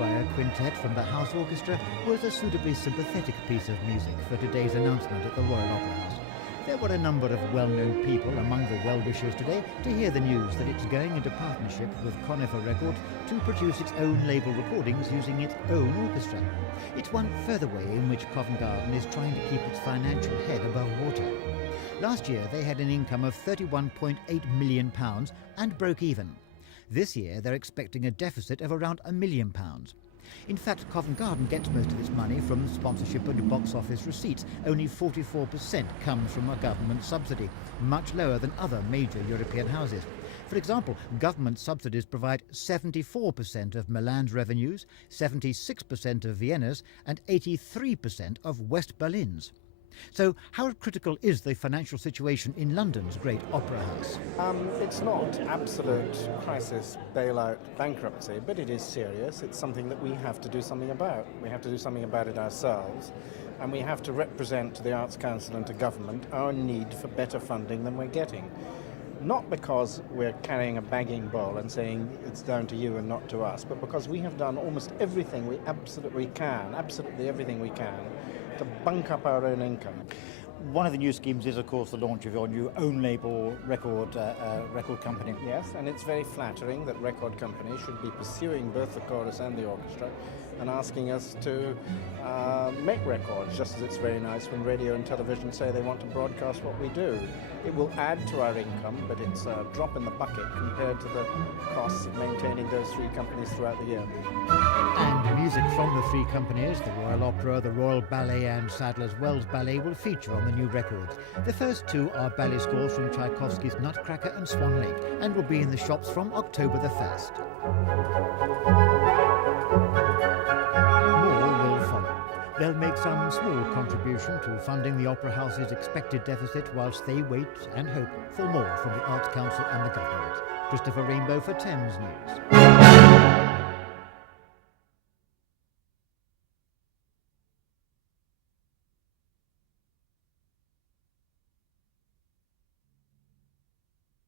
by a quintet from the House Orchestra was a suitably sympathetic piece of music for today's announcement at the Royal Opera House. There were a number of well-known people among the well-wishers today to hear the news that it's going into partnership with Conifer Records to produce its own label recordings using its own orchestra. It's one further way in which Covent Garden is trying to keep its financial head above water. Last year they had an income of £31.8 million and broke even. This year they're expecting a deficit of around £1 million. In fact, Covent Garden gets most of its money from sponsorship and box office receipts. Only 44% comes from a government subsidy, much lower than other major European houses. For example, government subsidies provide 74% of Milan's revenues, 76% of Vienna's, and 83% of West Berlin's. So how critical is the financial situation in London's great opera house? It's not absolute crisis, bailout, bankruptcy, but it is serious. It's something that we have to do something about. We have to do something about it ourselves, and we have to represent to the Arts Council and to government our need for better funding than we're getting. Not because we're carrying a bagging bowl and saying it's down to you and not to us, but because we have done almost everything we absolutely everything we can, to bunk up our own income. One of the new schemes is, of course, the launch of your new own label record company. Yes, and it's very flattering that record companies should be pursuing both the chorus and the orchestra and asking us to make records, just as it's very nice when radio and television say they want to broadcast what we do. It will add to our income, but it's a drop in the bucket compared to the costs of maintaining those three companies throughout the year. And music from the three companies, the Royal Opera, the Royal Ballet and Sadler's Wells Ballet, will feature on the new records. The first two are ballet scores from Tchaikovsky's Nutcracker and Swan Lake and will be in the shops from October the 1st. More will follow. They'll make some small contribution to funding the Opera House's expected deficit whilst they wait and hope for more from the Arts Council and the government. Christopher Rainbow for Thames News.